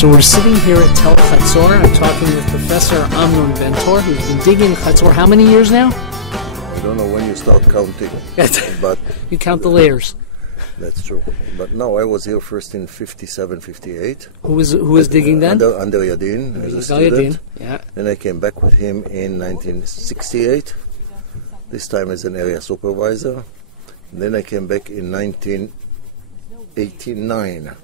So we're sitting here at Tel Hazor. I'm talking with Professor Amnon Ben-Tor, who's been digging Hazor how many years now? I don't know when you start counting, but you count the layers. That's true. But no, I was here first in 57, 58. Who was digging then? Under Yadin as a student. Yeah. Then I came back with him in 1968, this time as an area supervisor. And then I came back in 1989.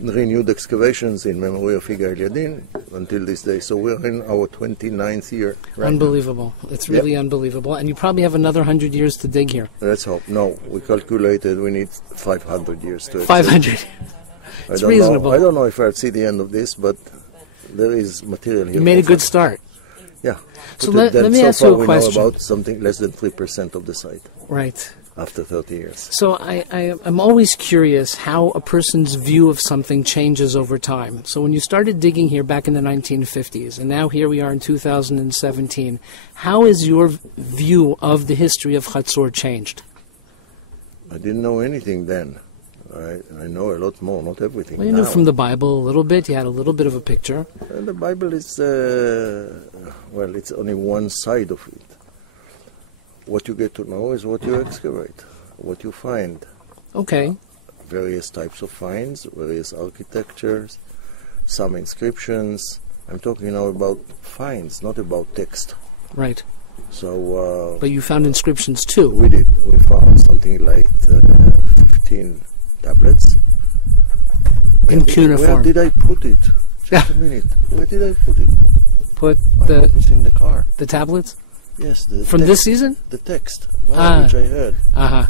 Renewed excavations in memory of Yigal Yadin until this day. So we're in our 29th year. Right Unbelievable. Now. It's really unbelievable. And you probably have another 100 years to dig here. Let's hope. No, we calculated we need 500 years to 500. It's reasonable. I don't know if I'll see the end of this, but there is material here. You made a good start. Yeah. So let me ask you a question. We know about something less than 3% of the site. Right. After 30 years. So I'm always curious how a person's view of something changes over time. So when you started digging here back in the 1950s, and now here we are in 2017, how has your view of the history of Hazor changed? I didn't know anything then. I know a lot more, not everything. Well, you knew from the Bible a little bit. You had a little bit of a picture. And the Bible is, well, it's only one side of it. What you get to know is what you excavate, what you find. Okay. Various types of finds, various architectures, some inscriptions. I'm talking now about finds, not about text. Right. So. But you found inscriptions too. We did. We found something like 15 tablets. In cuneiform. Where did I put it? Just a minute. Where did I put it? It's in the car. The tablets? Yes. From this season? The text, which I heard. Uh-huh.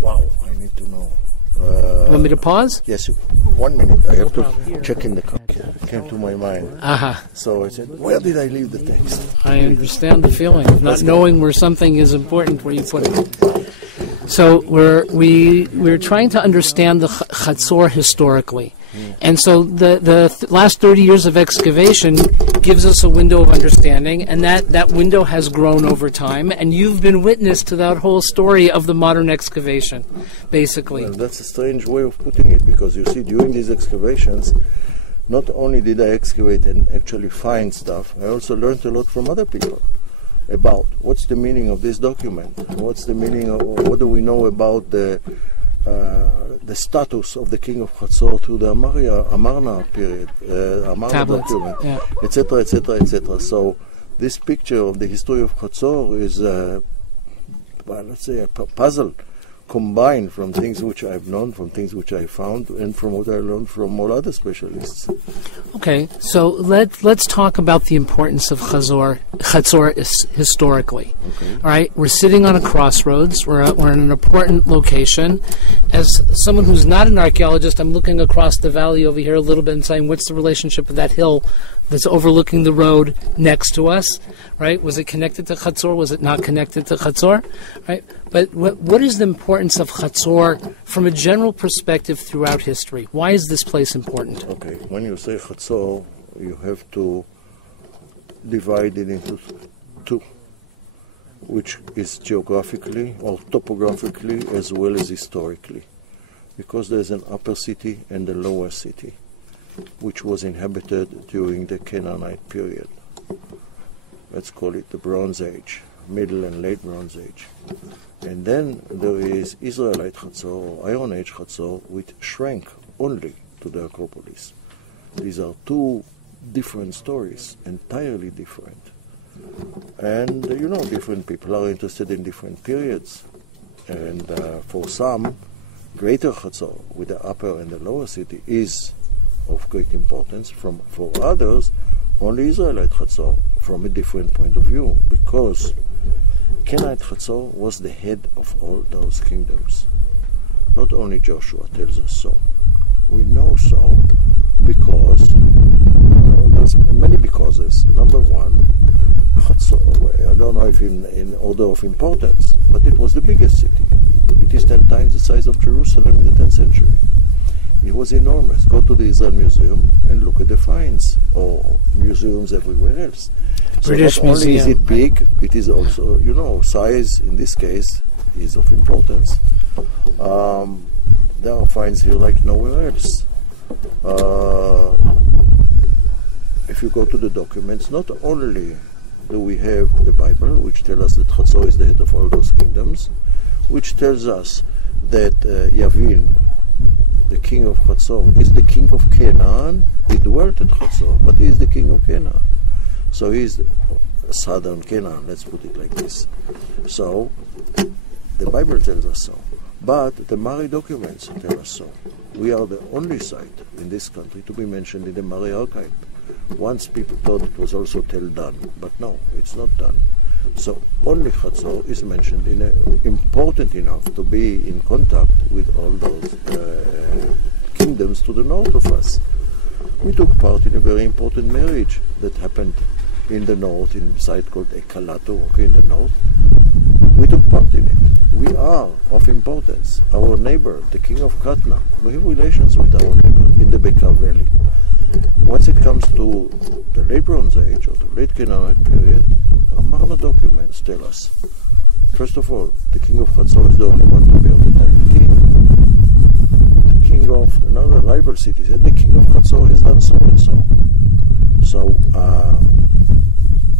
Wow, I need to know. You want me to pause? Yes, 1 minute. I have to check in the car. It came to my mind. Uh-huh. So I said, where did I leave the text? I understand the feeling of not knowing where something is important, where you put it. So we're trying to understand the Hazor historically. And so the last 30 years of excavation gives us a window of understanding, and that window has grown over time, and you've been witness to that whole story of the modern excavation, basically. Well, that's a strange way of putting it, because you see, during these excavations, not only did I excavate and actually find stuff, I also learned a lot from other people about what's the meaning of this document, what's the meaning of, what do we know about the status of the king of Hazor through the Amarna period, Amarna document, etc., etc., etc. So this picture of the history of Hazor is, well, let's say, a puzzle combined from things which I've known, from things which I found, and from what I learned from all other specialists. Okay, so let's talk about the importance of Hazor historically. Okay. All right, we're sitting on a crossroads. We're in an important location. As someone who's not an archaeologist, I'm looking across the valley over here a little bit and saying, what's the relationship of that hill that's overlooking the road next to us? Right? Was it connected to Hazor? Was it not connected to Hazor? Right? But what is the importance of Hazor from a general perspective throughout history? Why is this place important? Okay, when you say Hazor, you have to divide it into two, which is geographically or topographically as well as historically, because there's an upper city and a lower city, which was inhabited during the Canaanite period. Let's call it the Bronze Age, Middle and Late Bronze Age. And then there is Israelite Hazor, or Iron Age Hazor, which shrank only to the Acropolis. These are two different stories, entirely different. And, different people are interested in different periods. And for some, Greater Hazor, with the upper and the lower city, is of great importance. For others, only Israelite Hazor, from a different point of view, because Canaanite Hazor was the head of all those kingdoms. Not only Joshua tells us so. We know so because there's many causes. Number one, Hazor, I don't know if in order of importance, but it was the biggest city. It is 10 times the size of Jerusalem in the 10th century. It was enormous. Go to the Israel Museum and look at the finds, or museums everywhere else. So British not only Museum. is it big, it is also, size in this case is of importance. There are finds here like nowhere else. if you go to the documents, not only do we have the Bible, which tells us that Hazor is the head of all those kingdoms, which tells us that Yavin, the king of Hazor, is the king of Canaan. He dwelt at Hazor, but he is the king of Canaan. So he is southern Canaan, let's put it like this. So the Bible tells us so. But the Mari documents tell us so. We are the only site in this country to be mentioned in the Mari archive. Once people thought it was also Tel Dan, but no, it's not done. So only Hazor is mentioned in important enough to be in contact with all those kingdoms to the north of us. We took part in a very important marriage that happened in the north, in a site called Ekalato, okay, in the north. We took part in it. We are of importance. Our neighbor, the king of Katna, we have relations with our neighbor in the Bekaa Valley. Once it comes to the late Bronze Age or the late Canaanite period, our Marna documents tell us, first of all, the king of Hazor is the only one to bear the title king. The king of another rival city said, the king of Hazor has done so and so. So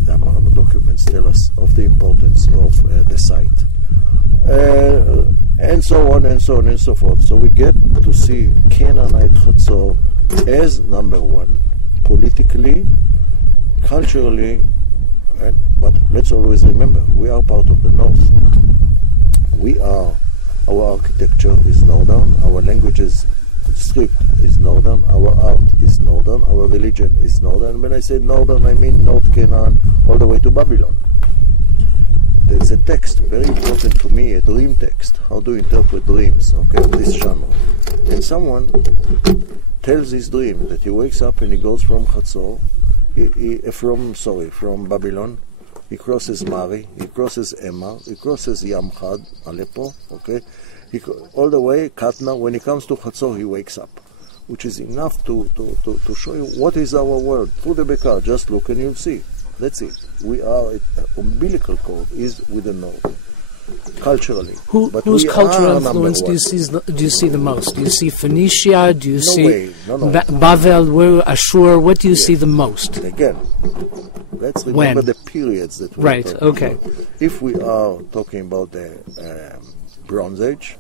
the Marna documents tell us of the importance of the site. And so on and so on and so forth. So we get to see Canaanite Hazor as number one, politically, culturally, but let's always remember, we are part of the north. Our architecture is northern, our languages script is northern, our art is northern, our religion is northern. When I say northern, I mean North Canaan all the way to Babylon. There's a text, very important to me, a dream text. How to interpret dreams, okay, this genre. And someone tells his dream that he wakes up and he goes from Hazor, from Babylon. He crosses Mari, he crosses Emma, he crosses Yamchad, Aleppo, okay, all the way Katna. When he comes to Hazor, he wakes up, which is enough to show you what is our world. Through the Bekaa, just look and you'll see. That's it. We are, umbilical cord is with the north, culturally. Whose cultural influence do you see the most? Do you see Phoenicia? Do you see Bavel, Ashur? What do you see the most? Again, let's remember the periods that we are talking about. If we are talking about the Bronze Age,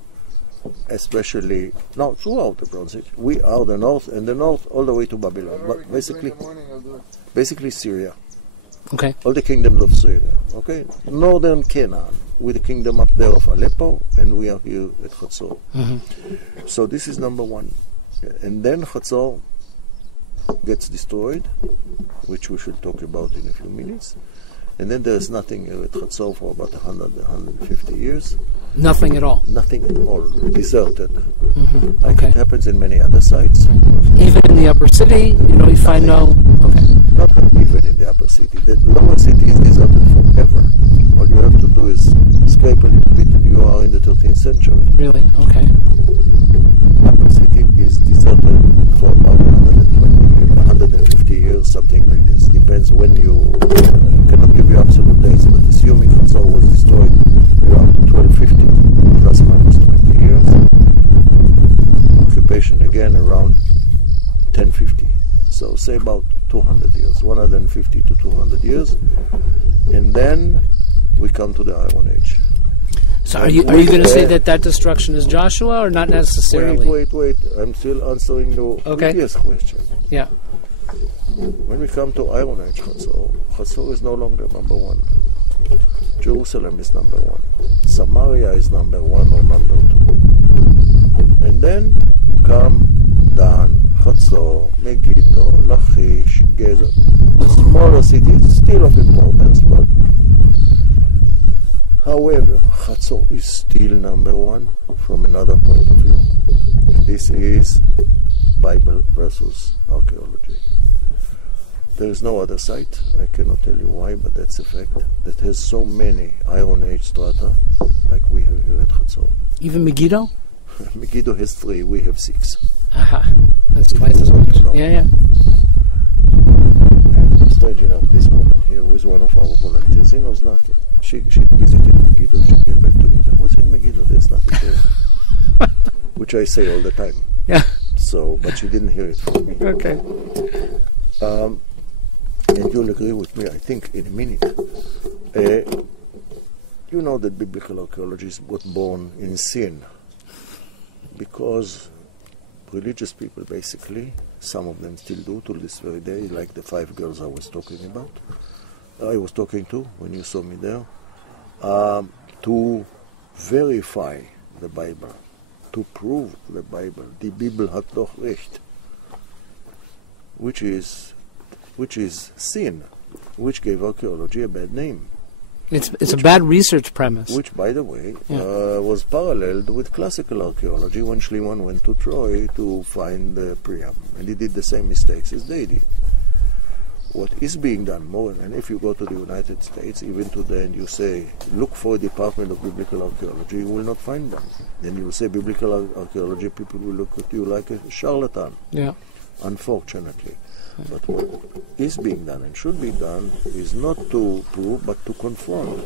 especially, no, throughout the Bronze Age, we are the north, and the north all the way to Babylon. But basically Syria. Okay. All the kingdoms of Syria. Okay. Northern Canaan, with the kingdom up there of Aleppo, and we are here at Hazor. Mm-hmm. So this is number one. And then Hazor gets destroyed, which we should talk about in a few minutes. And then there is nothing here at Hazor for about 150 years. Nothing at all? Nothing at all. Deserted. Mm-hmm. Like it happens in many other sites. Even in the upper city, you find no... Okay. Not even in the upper city. The lower city is deserted forever. All you have to do is scrape a little bit and you are in the 13th century. Really? Okay. Upper city is deserted for about 150 years, something like this. Depends when you... cannot give you absolute dates, but assuming Hazor was destroyed around 1250, plus minus 20 years. Occupation again around 1050. So say about 200 years, 150 to 200 years. And then we come to the Iron Age. So are you going to say that destruction is Joshua or not necessarily? Wait. I'm still answering the previous question. Yeah. When we come to Iron Age, Hazor is no longer number one. Jerusalem is number one. Samaria is number one or number two. And then come Dan, Hazor, Megiddo, Lachish, Gezer. The smaller cities, still of importance, but however, Hazor is still number one from another point of view. And this is Bible versus archaeology. There is no other site, I cannot tell you why, but that's a fact, that has so many Iron Age strata like we have here at Hazor. Even Megiddo? Megiddo has 3, we have 6. Aha, that's twice as much. Yeah. And strange enough, this woman here was one of our volunteers. He knows nothing. She visited Megiddo, she came back to me. What's in Megiddo? There's nothing there. Which I say all the time. Yeah. So, but she didn't hear it from me. Okay. And you'll agree with me, I think, in a minute. You know that biblical archaeology was born in sin because religious people, basically, some of them still do to this very day, like the 5 girls I was talking to when you saw me there, to verify the Bible, to prove the Bible. Die Bibel hat doch recht, which is sin, which gave archaeology a bad name. It's a bad research premise. Which, by the way, was paralleled with classical archaeology when Schliemann went to Troy to find the Priam. And he did the same mistakes as they did. What is being done more, and if you go to the United States, even today, and you say, look for a department of biblical archaeology, you will not find them. Then you will say biblical archaeology, people will look at you like a charlatan. Yeah. Unfortunately. But what is being done and should be done is not to prove, but to confront.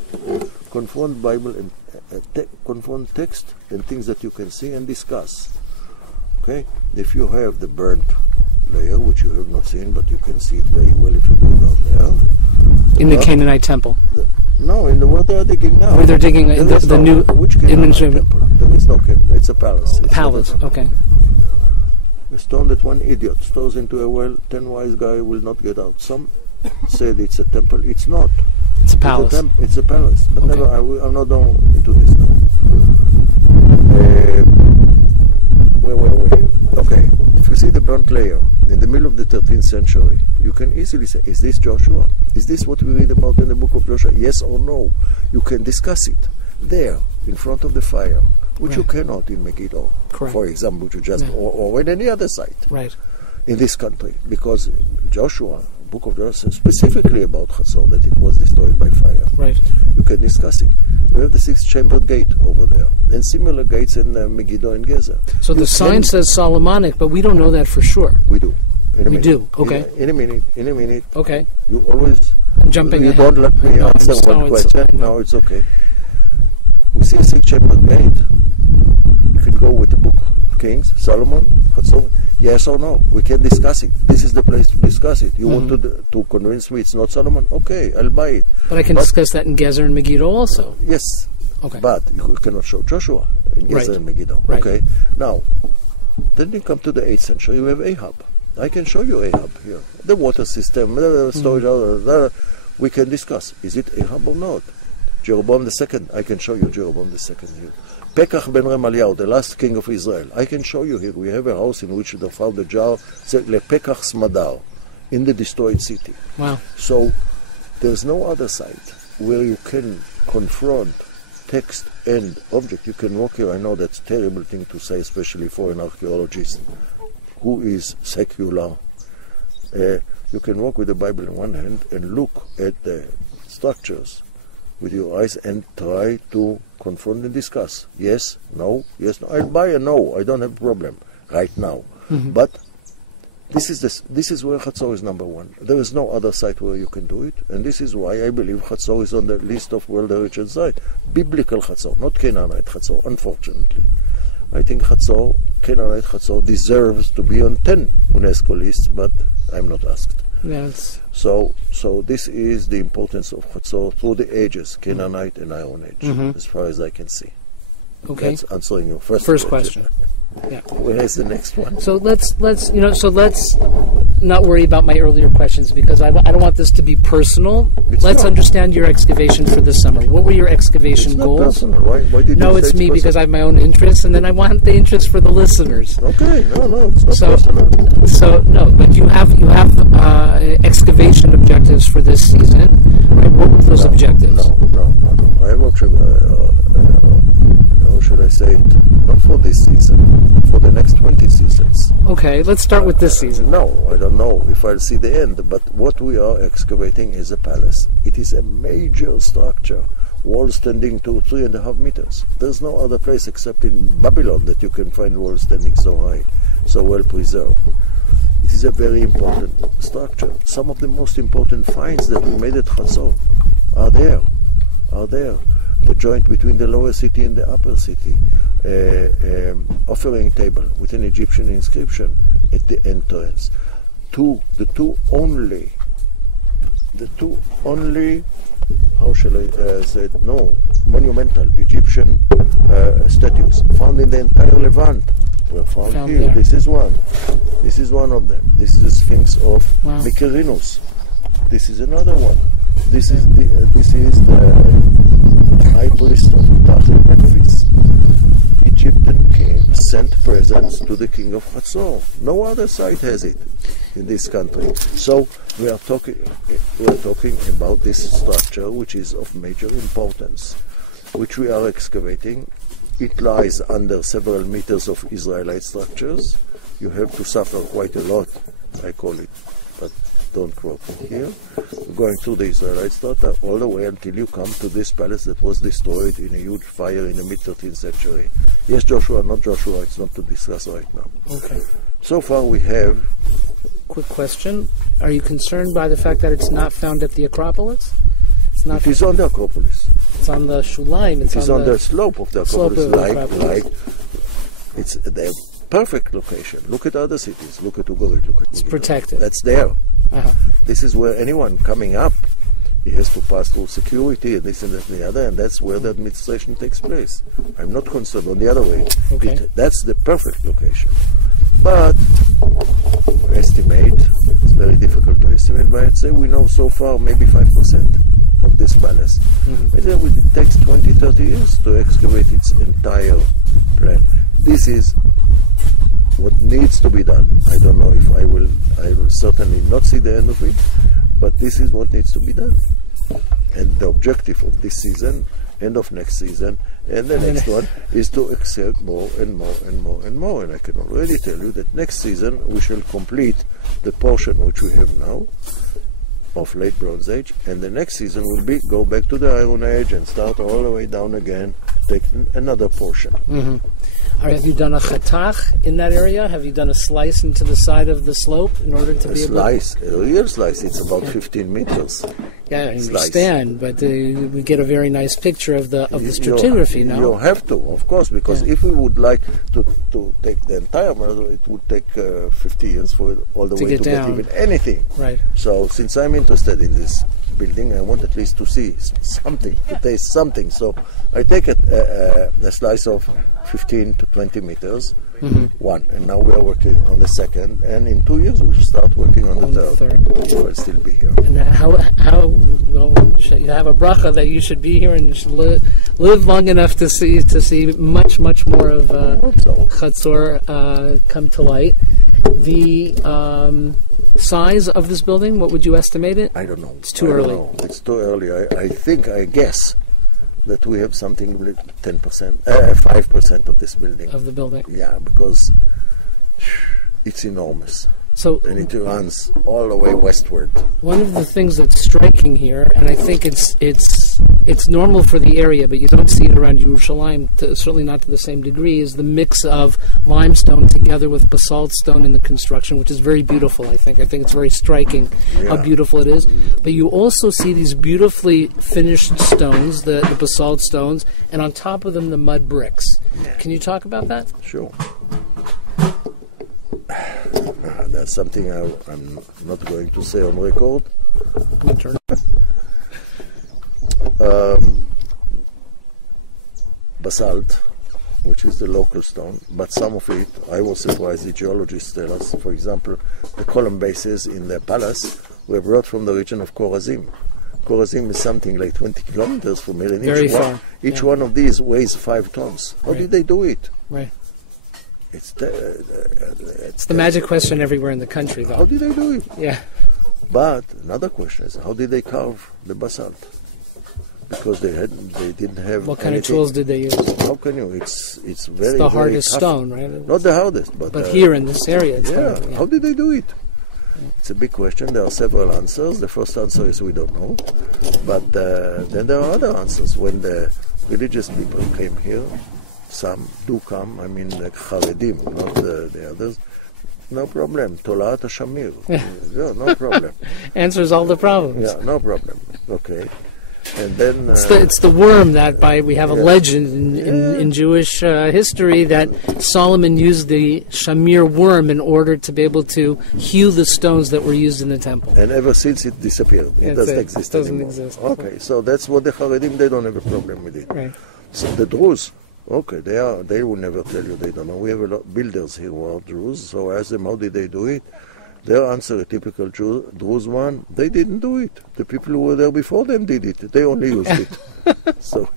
Confront Bible and confront text and things that you can see and discuss. Okay? If you have the burnt layer, which you have not seen, but you can see it very well if you go down there. In the Canaanite temple. No, in the what they are digging now. Where they're digging the new which Canaanite temple? There is no it's a palace. It's palace. Okay. A stone that one idiot throws into a well, 10 wise guys will not get out. Some said it's a temple. It's not. It's a palace. It's a palace. But okay. Never, I'm not going into this now. Where were we? Okay. If you see the burnt layer in the middle of the 13th century, you can easily say, is this Joshua? Is this what we read about in the book of Joshua? Yes or no? You can discuss it there, in front of the fire, which you cannot in Megiddo, for example, or in any other site in this country, because Joshua, book of Joshua, specifically about Hazor, that it was destroyed by fire. Right. You can discuss it. You have the 6-chambered gate over there, and similar gates in Megiddo and Gezer. So the sign says Solomonic, but we don't know that for sure. We do. We do. Okay. In a minute. Okay. You always. I'm jumping ahead. Don't let me answer one question. No, it's okay. We see a 6-chambered gate. You can go with the book of Kings, Solomon, Hazor. Yes or no? We can discuss it. This is the place to discuss it. You want to convince me it's not Solomon? Okay, I'll buy it. But I can discuss that in Gezer and Megiddo also. Yes. Okay. But you cannot show Joshua in Gezer and Megiddo. Right. Okay. Now, then you come to the 8th century. You have Ahab. I can show you Ahab here. The water system, the storage, we can discuss. Is it Ahab or not? Jeroboam II, I can show you Jeroboam II here. Pekach ben Remaliah, the last king of Israel, I can show you here. We have a house in which they found a jar, Lepekach Smadar, in the destroyed city. Wow. So there's no other site where you can confront text and object. You can walk here. I know that's a terrible thing to say, especially for an archaeologist who is secular. You can walk with the Bible in one hand and look at the structures with your eyes and try to confront and discuss. Yes, no, yes, no. I'll buy a no. I don't have a problem right now. But this is where Hazor is number one. There is no other site where you can do it, and this is why I believe Hazor is on the list of World Heritage Site. Biblical Hazor, not Canaanite Hazor, unfortunately. I think Canaanite Hazor deserves to be on 10 UNESCO lists, but I'm not asked. Yes. So this is the importance of Hazor through the ages, Canaanite and Iron Age, as far as I can see. Okay. That's answering your first question. Yeah. Where is the next one? So let's not worry about my earlier questions, because I don't want this to be personal. Let's understand your excavation for this summer. What were your excavation goals? Personal. Why did no, you it's say me personal? Because I have my own interests, and then I want the interest for the listeners. Okay, no, it's not personal. So no, but you have excavation objectives for this season, right? What were those objectives? No. I have how should I say it? Not for this season, for the next 20 seasons. Okay, let's start with this season. No, I don't know if I'll see the end, but what we are excavating is a palace. It is a major structure, walls standing to 3.5 meters. There's no other place except in Babylon that you can find walls standing so high, so well preserved. It is a very important structure. Some of the most important finds that we made at Hazor are there. The joint between the lower city and the upper city. offering table with an Egyptian inscription at the entrance. The two only, how shall I say it? No, monumental Egyptian statues found in the entire Levant were found here. There. This is one. This is one of them. This is the Sphinx of Mykerinus. This is another one. This is the high priest of Ptah in Memphis. Egyptian king sent presents to the king of Hazor. No other site has it in this country. So we are talking about this structure, which is of major importance, which we are excavating. It lies under several meters of Israelite structures. You have to suffer quite a lot, I call it, but don't quote me here. Going through the Israelite structure all the way until you come to this palace that was destroyed in a huge fire in the mid-13th century. Yes, Joshua, not Joshua, it's not to discuss right now. Okay. So far we have... Quick question. Are you concerned by the fact that it's not found at the Acropolis? It's not. It is on the Acropolis. It's on the Shulaim. It is on the slope of the Acropolis, like it's the perfect location. Look at other cities. Look at Ugarit. Look at It's Megiddo. protected. That's there. Uh-huh. This is where anyone coming up, he has to pass through security and this and that and the other, and that's where the administration takes place. I'm not concerned on the other way. Okay. That's the perfect location. But estimate, it's very difficult to estimate, but I'd say we know so far maybe 5% of this palace. Mm-hmm. It takes 20, 30 years to excavate its entire plan. This is what needs to be done. I don't know if I will certainly not see the end of it, but this is what needs to be done. And the objective of this season, and of next season, and the next one, is to accept more and more and more and more. And I can already tell you that next season we shall complete the portion which we have now of late Bronze Age, and the next season will be go back to the Iron Age and start all the way down again, take another portion. Mm-hmm. Have you done a chatach in that area? Have you done a slice into the side of the slope in order to be able a real slice, it's about 15 meters. Yeah, I understand, but we get a very nice picture of the stratigraphy now. You have to, of course, because if we would like to take the entire model, it would take 50 years for it all the way to get even anything. Right. So since I'm interested in this building, I want at least to see something, to taste something. So I take a slice of 15 to 20 meters, one, and now we are working on the second, and in 2 years we should start working on the third. I'll still be here. And how you have a bracha that you should be here and you should live long enough to see much more of Hazor come to light. The size of this building, what would you estimate it? I don't know. It's too early. It's too early. I guess that we have something like 5% of this building. Of the building? Yeah, because it's enormous. So, and it runs all the way westward. One of the things that's striking here, and I think it's normal for the area, but you don't see it around Yerushalayim, certainly not to the same degree, is the mix of limestone together with basalt stone in the construction, which is very beautiful, I think. I think it's very striking how beautiful it is. But you also see these beautifully finished stones, the basalt stones, and on top of them the mud bricks. Yeah. Can you talk about that? Sure. That's something I'm not going to say on record. Basalt, which is the local stone, but some of it, I was surprised, the geologists tell us, for example, the column bases in the palace were brought from the region of Khorazim. Khorazim is something like 20 kilometers from here, and each one of these weighs 5 tons. How did they do it? Right. It's the magic question everywhere in the country, though. How did they do it? Yeah. But another question is, how did they carve the basalt? Because they didn't have. What kind of tools did they use? How can you? It's very. It's the hardest tough. Stone, right? Not the hardest, but here in this area, it's hard. How did they do it? Yeah. It's a big question. There are several answers. The first answer is we don't know, but then there are other answers. When the religious people came here, some do come. I mean, like Haredim, not the others. No problem. Tolat Shamir. Yeah, no problem. Answers all the problems. Yeah, no problem. Okay. And then it's the worm that we have a legend in Jewish history that Solomon used the shamir worm in order to be able to hew the stones that were used in the temple. And ever since it disappeared, it doesn't exist anymore. Okay, so that's what the Haredim, they don't have a problem with it. Right. So the Druze, okay, they will never tell you they don't know. We have a lot of builders here who are Druze, so I ask them how did they do it. Their answer, a typical Druze one, they didn't do it. The people who were there before them did it. They only used it. So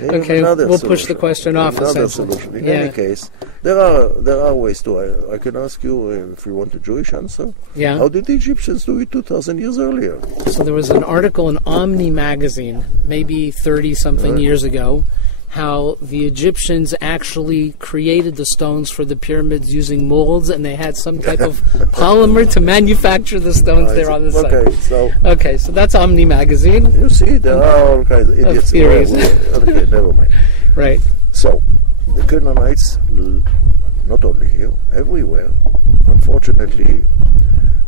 okay, we'll push the question off. Another solution. In any case, there are ways to. I can ask you if you want a Jewish answer. Yeah. How did the Egyptians do it 2,000 years earlier? So there was an article in Omni magazine, maybe 30-something years ago, how the Egyptians actually created the stones for the pyramids using molds, and they had some type of polymer to manufacture the stones there on the site. Okay, so that's Omni magazine. You see, there are all kinds of idiots. Theories. Okay, never mind. Right. So, the Canaanites, not only here, everywhere, unfortunately,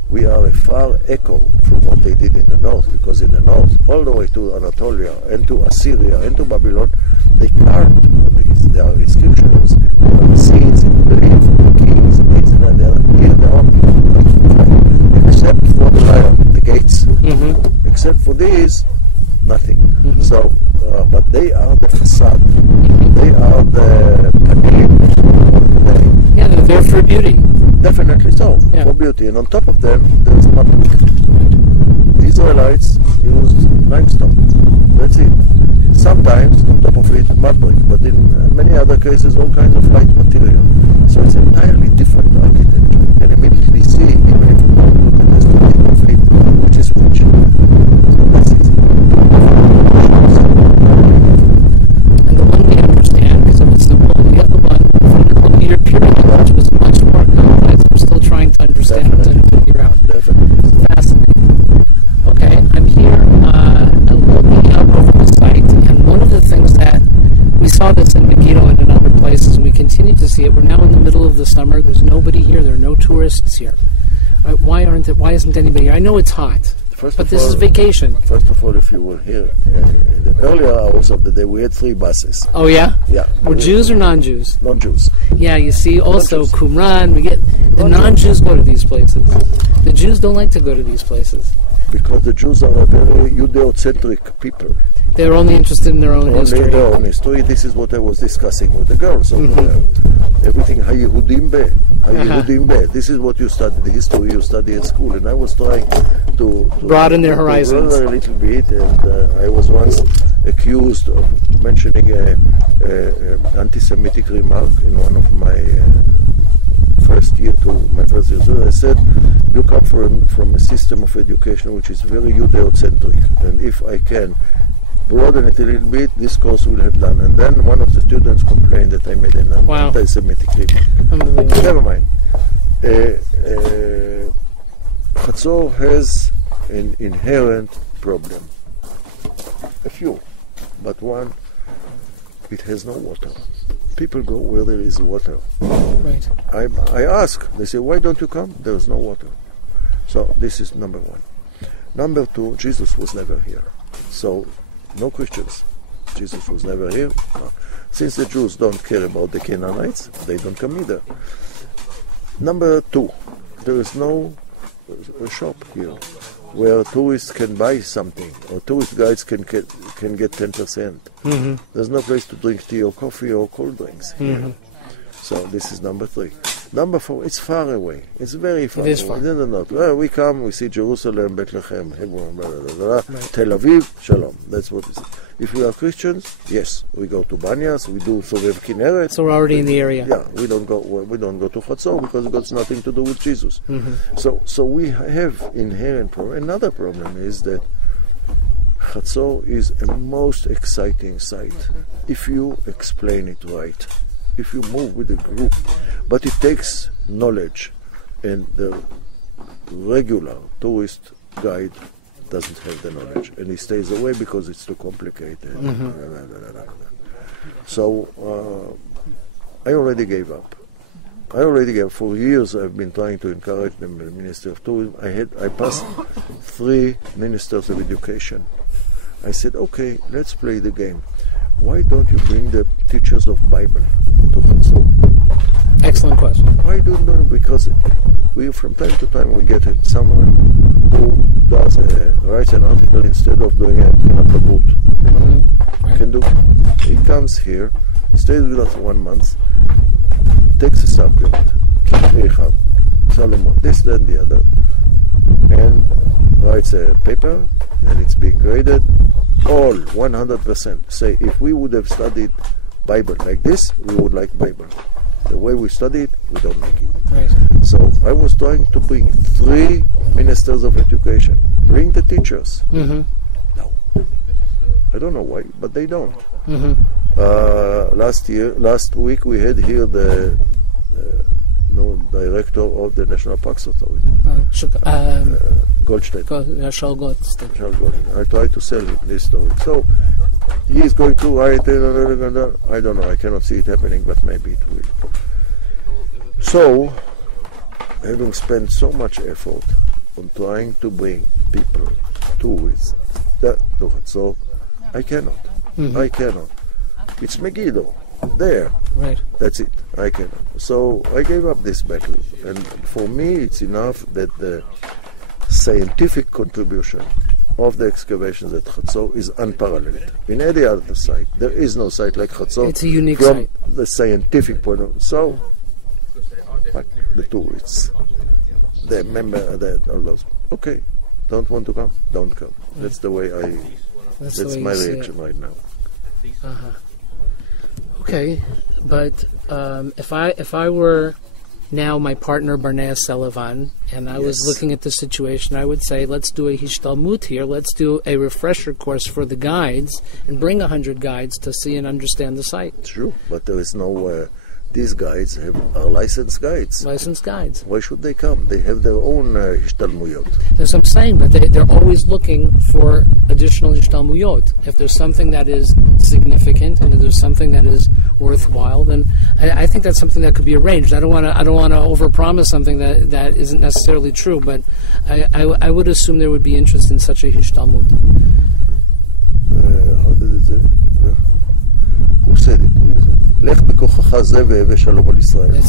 we are a far echo from what they did in the north, because in the north, all the way to Anatolia and to Assyria and to Babylon, they carved on these. There are inscriptions, there are scenes in the grave of the kings, and here they are, except for the lion, the gates. Except for these, nothing. So, but they are the facade. They are the paneling. Yeah, they're there for beauty. Definitely so, for beauty. And on top of them, there's mud. The Israelites used limestone. That's it. Sometimes, on top of it, mud brick. But in many other cases, all kinds of light material. So it's entirely different architecture. You can immediately see, even if you don't look at this conflict, which is which. So that's easy. And the one we understand, because it's the one, the other one, from the kilometer period, which was much more complex. I'm still trying to understand and figure out. Definitely. It's fascinating. Okay, I'm here looking out over the site, and one of the things that we saw this in Megiddo and in other places, and we continue to see it. We're now in the middle of the summer. There's nobody here. There are no tourists here. Right, why isn't anybody here? I know it's hot, but this is vacation. First of all, if you were here in the earlier hours of the day, we had 3 buses. Oh yeah? Yeah. Were Jews or non-Jews? Non-Jews. Yeah, you see also Non-Jews. Qumran, we get the non-Jews go to these places. The Jews don't like to go to these places. Because the Jews are a very Judeo-centric people. They're only interested in their own history. Only their own history. This is what I was discussing with the girls over there. Everything HaYehudim Beh. HaYehudim Beh. This is what you study, the history you study at school. And I was trying to broaden their horizons a little bit. And I was once accused of mentioning an anti-Semitic remark in one of my first year. So I said, you come from a system of education which is very Judeo-centric. And if I can broaden it a little bit, this course will have done. And then one of the students complained that I made an anti-Semitic remark. Unbelievable. Never mind. Hazor has an inherent problem. A few. But one, it has no water. People go where there is water. Right. I ask, they say, why don't you come? There is no water. So this is number one. Number two, Jesus was never here. So no Christians. Jesus was never here. No. Since the Jews don't care about the Canaanites, they don't come either. Number two, there is no shop here where tourists can buy something, or tourist guides can get 10%. There's no place to drink tea or coffee or cold drinks here. So this is number three. Number four, it's far away. It's very far away. It is far. Well, we come, we see Jerusalem, Bethlehem, Hebron, Tel Aviv, Shalom. That's what we see. If we are Christians, yes, we go to Banyas, we do Sovev Kinneret. So we're already in the area. Yeah, we don't go to Hazor because it got nothing to do with Jesus. So we have inherent problem. Another problem is that Hazor is a most exciting site if you explain it right. If you move with a group, but it takes knowledge, and the regular tourist guide doesn't have the knowledge, and he stays away because it's too complicated. So I already gave up. For years I've been trying to encourage them, the Ministry of Tourism. I passed 3 ministers of education. I said, okay, let's play the game. Why don't you bring the teachers of Bible to Hazor? Excellent question. Why don't you? Because we, from time to time, we get someone who does writes an article instead of doing a boot. You know, Right. can do. He comes here, stays with us 1 month, takes a subject, Ehab, Solomon, this, then the other, and writes a paper, and it's being graded. All 100% say if we would have studied Bible like this, we would like Bible. The way we study it, we don't like it. Right. So I was trying to bring 3 ministers of education, bring the teachers. Mm-hmm. No, I don't know why, but they don't. Mm-hmm. Last week we had here the director of the National Parks Authority, Goldstein. Shal Goldstein. I tried to sell him this story. So he is going to write. I don't know. I cannot see it happening, but maybe it will. So, having spent so much effort on trying to bring people to it, so I cannot. Mm-hmm. I cannot. It's Megiddo. There. Right. That's it. I cannot. So I gave up this battle. And for me, it's enough that the scientific contribution of the excavations at Hazor is unparalleled. In any other site, there is no site like Hazor. It's a unique from site. the scientific point of view. So, but the tourists, the member, all those, okay, don't want to come, don't come. That's the way that's my reaction right now. Uh-huh. Okay, but if I were now my partner Barnea Sullivan and I was looking at the situation, I would say let's do a hishtalmut here. Let's do a refresher course for the guides and bring 100 guides to see and understand the site. True, but there is no. These guides are licensed guides. Licensed guides. Why should they come? They have their own hishtalmuyot. That's what I'm saying, but they're always looking for additional hishtalmuyot. If there's something that is significant and if there's something that is worthwhile, then I think that's something that could be arranged. I don't want to overpromise something that isn't necessarily true, but I would assume there would be interest in such a hishtalmut. How did it say? Who said it? It's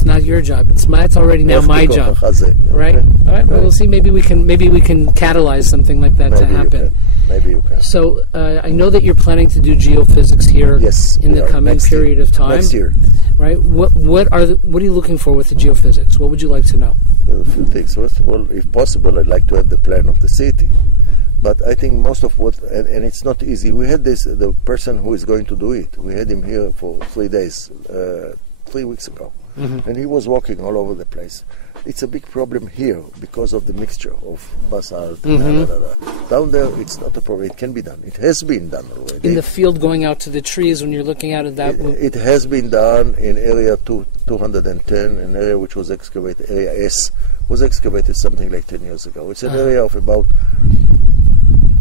not your job. It's already now my job, right? All right. Well, we'll see. Maybe we can catalyze something like that to happen. Maybe you can. So I know that you're planning to do geophysics here in the coming period of time. Next year, right? What are you looking for with the geophysics? What would you like to know? A few things. First of all, if possible, I'd like to have the plan of the city. But I think most of what, and it's not easy. We had the person who is going to do it. We had him here for 3 days, 3 weeks ago, and he was walking all over the place. It's a big problem here because of the mixture of basalt. Down there, it's not a problem. It can be done. It has been done already. In the field, going out to the trees, when you're looking out at that. It has been done in area 210, an area which was excavated. Area S was excavated something like 10 years ago. It's an area of about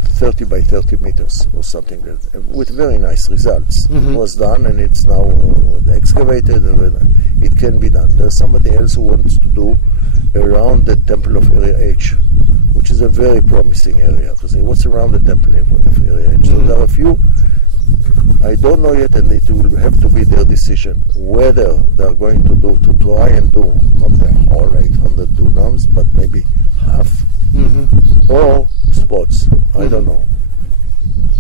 30 by 30 meters or something with very nice results. It was done and it's now excavated and it can be done. There's somebody else who wants to do around the temple of Area H, which is a very promising area to say what's around the temple of Area H. So there are a few, I don't know yet, and it will have to be their decision whether they're going to try and do not the whole 800 dunams, but maybe half. Or spots. I don't know.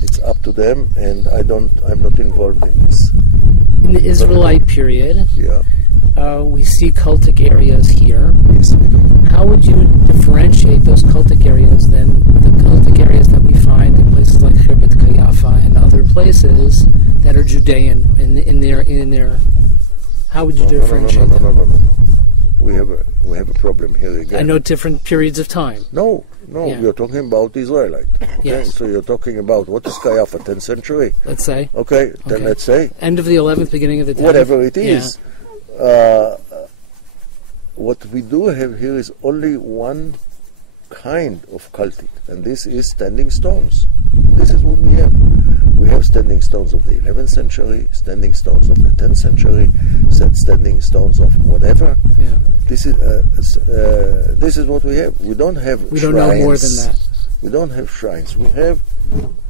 It's up to them, and I'm not involved in this. In the Israelite period, we see cultic areas here. Yes, we do. How would you differentiate those cultic areas then, the cultic areas that we find in places like Khirbet Kayafa and other places that are Judean in their? How would you differentiate them? No. We have a problem here again. I know different periods of time. No, you're talking about Israelite. Okay? Yes. So you're talking about, what is Kayafa, 10th century? Let's say. Okay, then let's say. End of the 11th, beginning of the 10th. Whatever it is. What we do have here is only one kind of cultic, and this is standing stones. This is what we have. We have standing stones of the 11th century, standing stones of the 10th century, standing stones of whatever. Yeah. This is what we have. We don't have shrines. We don't know more than that. We don't have shrines. We have,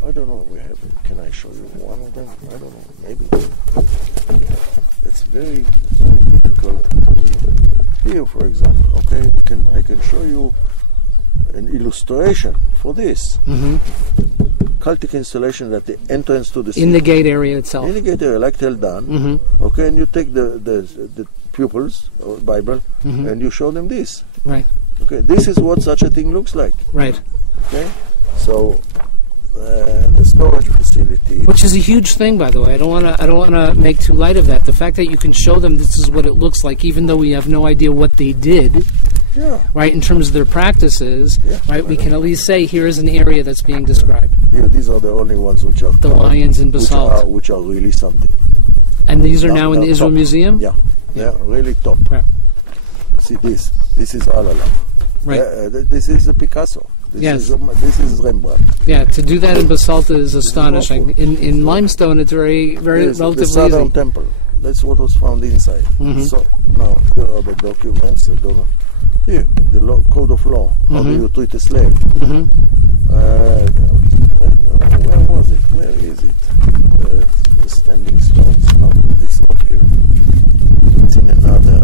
I don't know what we have. show you one of them? I don't know, maybe. It's very difficult. Here, for example, okay, I can show you an illustration for this. Cultic installation at the entrance to the city. In the gate area itself. In the gate area, like Tel Dan. Okay, and you take the pupils, or Bible, and you show them this. Right. Okay, this is what such a thing looks like. Right. Okay, so the storage facility, which is a huge thing, by the way. I don't want to make too light of that. The fact that you can show them this is what it looks like, even though we have no idea what they did. Yeah. Right, in terms of their practices, right, we can at least say here is an area that's being described. Yeah, these are the only ones which are the lions in basalt, which are really something. And these are now in the Israel Museum. Yeah, they're really top. Right. See this is Alala. Right. This is a Picasso. This is Rembrandt. Yeah, to do that in basalt is astonishing. In limestone, it's very relatively the Southern easy. Temple. That's what was found inside. So now here are the documents. I don't know. Here, the code of law. How do you treat a slave? Where was it? Where is it? The standing stones. No, it's not here. It's in another.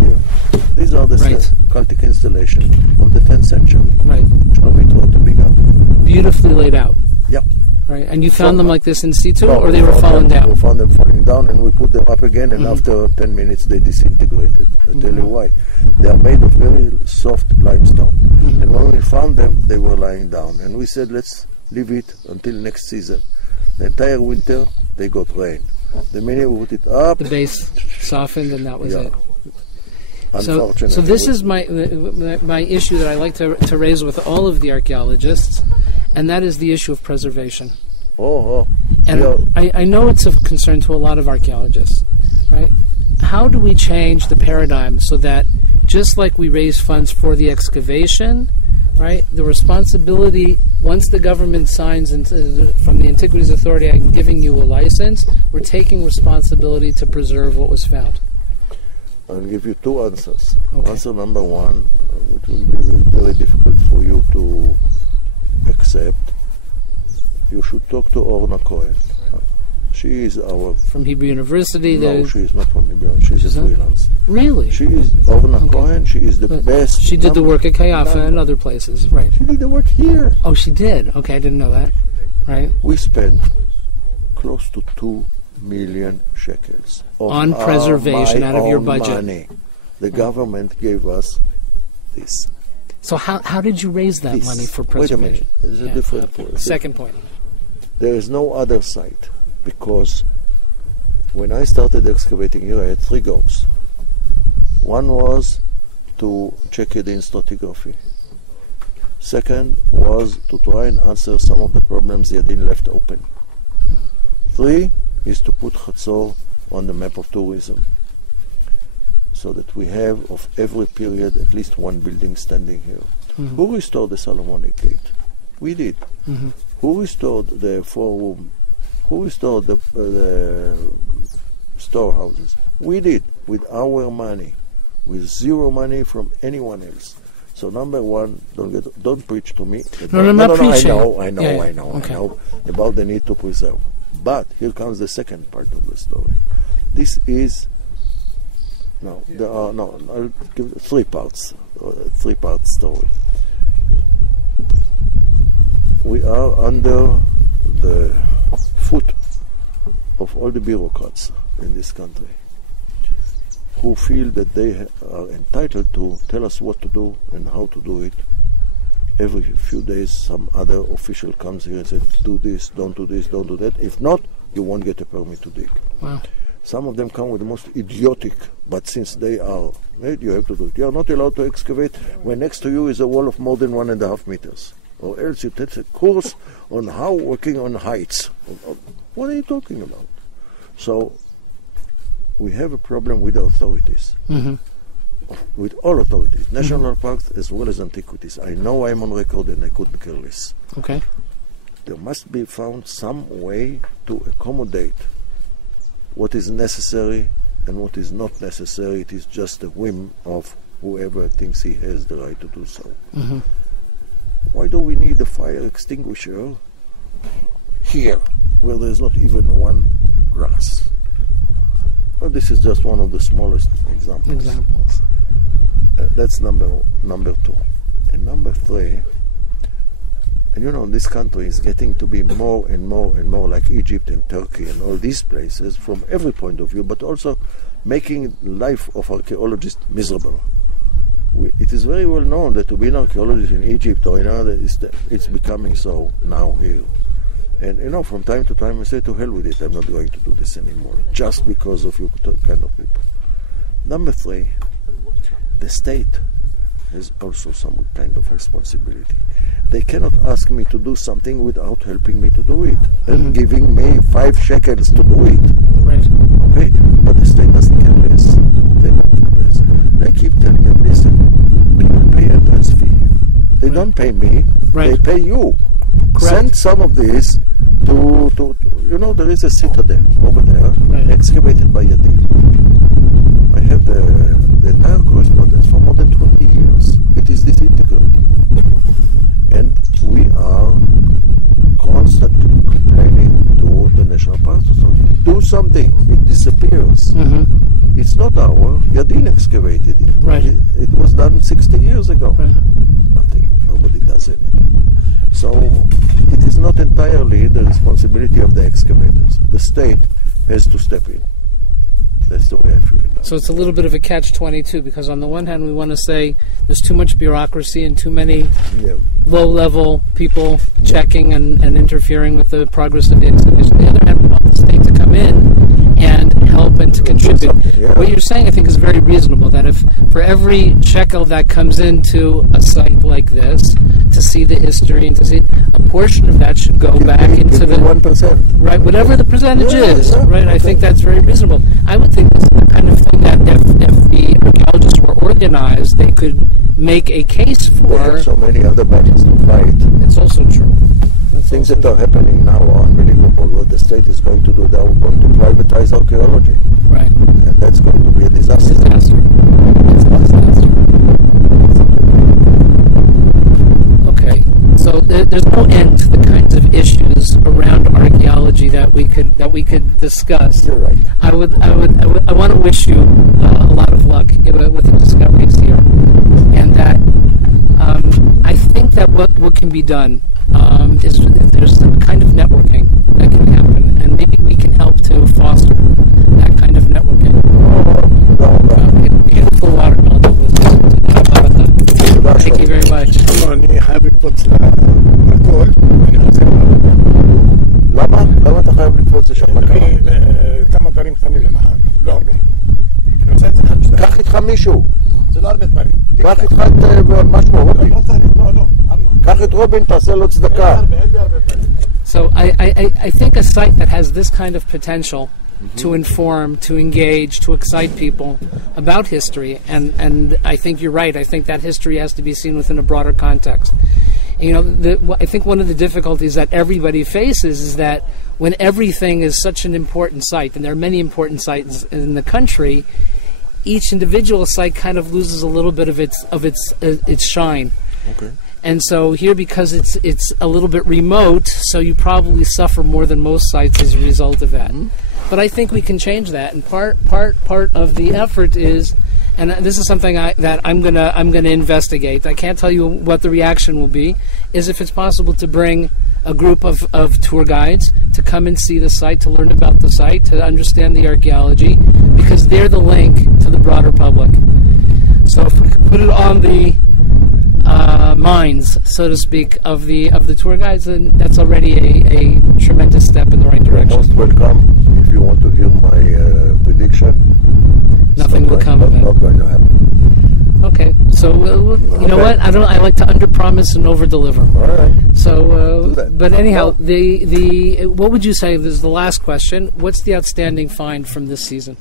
Here. These are the cultic installation of the 10th century. Right. Shlomi taught the big up. Beautifully laid out. Yeah. Right. And you found them like this in situ, or they were falling down? We found them falling down, and we put them up again, and after 10 minutes they disintegrated. I'll tell you why. They are made of very soft limestone. And when we found them, they were lying down. And we said, let's leave it until next season. The entire winter, they got rain. The minute we put it up, the base softened, and that was it. Unfortunately. So this is my issue that I like to raise with all of the archaeologists, and that is the issue of preservation. And I know it's of concern to a lot of archaeologists, right? How do we change the paradigm so that just like we raise funds for the excavation, right, the responsibility, once the government signs from the Antiquities Authority, I'm giving you a license, we're taking responsibility to preserve what was found? I'll give you two answers. Okay. Answer number one, which will be very difficult for you to accept. You should talk to Orna Cohen. She is our... From Hebrew University? No, she is not from Hebrew. She's a freelance. Really? She is Orna Cohen. She is the best... She did the work at Kayafa and other places, right? She did the work here. Oh, she did? Okay, I didn't know that. Right. We spent close to 2 million shekels on preservation out of your budget. Money. The government gave us this. So how did you raise that money for preservation? Wait a minute. There's a different point. Second point. There is no other site, because when I started excavating here, I had 3 goals. One was to check it in stratigraphy. Second was to try and answer some of the problems Yadin left open. 3 is to put Hazor on the map of tourism, so that we have of every period at least one building standing here. Who restored the Solomonic Gate? We did. Who restored the 4-room? Who restored the storehouses? We did, with our money, with zero money from anyone else. So number one, don't preach to me. No, I'm not preaching. I know about the need to preserve. But here comes the second part of the story. This is I'll give 3 parts. 3-part story. We are under the foot of all the bureaucrats in this country, who feel that they are entitled to tell us what to do and how to do it. Every few days some other official comes here and says, do this, don't do this, don't do that. If not, you won't get a permit to dig. Wow. Some of them come with the most idiotic, but since they are made, you have to do it. You are not allowed to excavate when next to you is a wall of more than 1.5 meters. Or else you take a course on how working on heights. What are you talking about? So we have a problem with the authorities. With all authorities, national parks as well as antiquities. I know I'm on record and I couldn't care less. Okay. There must be found some way to accommodate what is necessary and what is not necessary. It is just a whim of whoever thinks he has the right to do so. Why do we need a fire extinguisher here, where there's not even one grass. Well, this is just one of the smallest examples. That's number two. And number three, and you know, this country is getting to be more and more and more like Egypt and Turkey and all these places from every point of view, but also making life of archaeologists miserable. It is very well known that to be an archaeologist in Egypt or in other, it's becoming so now here. And you know, from time to time I say, to hell with it, I'm not going to do this anymore, just because of you kind of people. Number three, the state has also some kind of responsibility. They cannot ask me to do something without helping me to do it and giving me 5 shekels to do it. Right. Okay? But the state doesn't care less. They don't care less. They keep telling them, listen, people pay entrance fee. They don't pay me, they pay you. Correct. Send some of this to you know, there is a citadel over there, excavated by Yadin. I have the entire correspondence for more than 20 years. It is disintegrating. And we are constantly complaining to the National Parks Authority. Do something. It disappears. It's not our. Yadin excavated it. Right. It was done 60 years ago. Right. Nothing. Nobody does anything. So it is not entirely the responsibility of the excavators. The state has to step in. That's the way I feel about it. So it's a little bit of a catch-22, because on the one hand we want to say there's too much bureaucracy and too many low-level people checking and interfering with the progress of the excavation. On the other hand, we want the state to come in and help and to contribute. What you're saying, I think, is very reasonable, that if for every shekel that comes into a site like this, to see the history and to see, a portion of that should go back into the 1%. Right, whatever the percentage is, right? I think that's very reasonable. I would think this is the kind of thing that if the archaeologists were organized, they could make a case for. They have so many other battles to fight. It's also true. Things that are happening now are unbelievable. What the state is going to do, they are going to privatize archaeology. Right. And that's going to be a disaster. It's a disaster. Okay. So there's no end to the kinds of issues around archaeology that we could discuss. You're right. I want to wish you a lot of luck with the discoveries here, and that I think that what can be done is if there's a kind of networking that can happen, and maybe we can help to foster that kind of networking. Beautiful watermelon. Thank you very much. אני חייב לקפוץ לכל, אני חוזר למה? למה אתה חייב לקפוץ לשם? כמה דברים קטנים למחר, לא הרבה. אני רוצה את זה חד משתיים. קח איתך מישהו. זה לא הרבה דברים. קח איתך את משהו, רובין. לא צריך, לא, אמנון. קח את רובין, תעשה לו צדקה. אין לי הרבה דברים. So I think a site that has this kind of potential to inform, to engage, to excite people about history, and I think you're right. I think that history has to be seen within a broader context. You know, I think one of the difficulties that everybody faces is that when everything is such an important site, and there are many important sites in the country, each individual site kind of loses a little bit of its shine. Okay. And so here, because it's a little bit remote, so you probably suffer more than most sites as a result of that. But I think we can change that, and part of the effort is, and this is something that I'm gonna investigate. I can't tell you what the reaction will be. Is if it's possible to bring a group of tour guides to come and see the site, to learn about the site, to understand the archaeology, because they're the link to the broader public. So if we could put it on the minds, so to speak, of the tour guides, then that's already a tremendous step in the right direction. You're most welcome. If you want to hear my prediction, nothing will come of it. Not going to happen. Okay, so you know what? I like to underpromise and overdeliver. All right. So, but anyhow, the what would you say? This is the last question. What's the outstanding find from this season?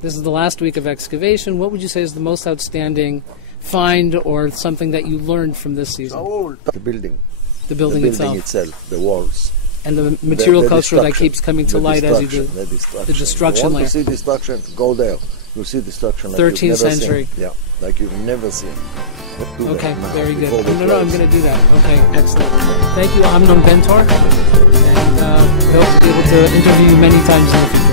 This is the last week of excavation. What would you say is the most outstanding find or something that you learned from this season? The building. The building itself. The walls. And the material culture that keeps coming to light as you do. The destruction. The destruction You want layer. to see destruction? Go there. You'll see destruction like 13th you've never century. seen. Yeah, like you've never seen. Do Okay, that now very good. before they No, I'm close. going to do that. Okay, excellent. Thank you, Amnon Ben-Tor, and we hope to be able to interview you many times in the future.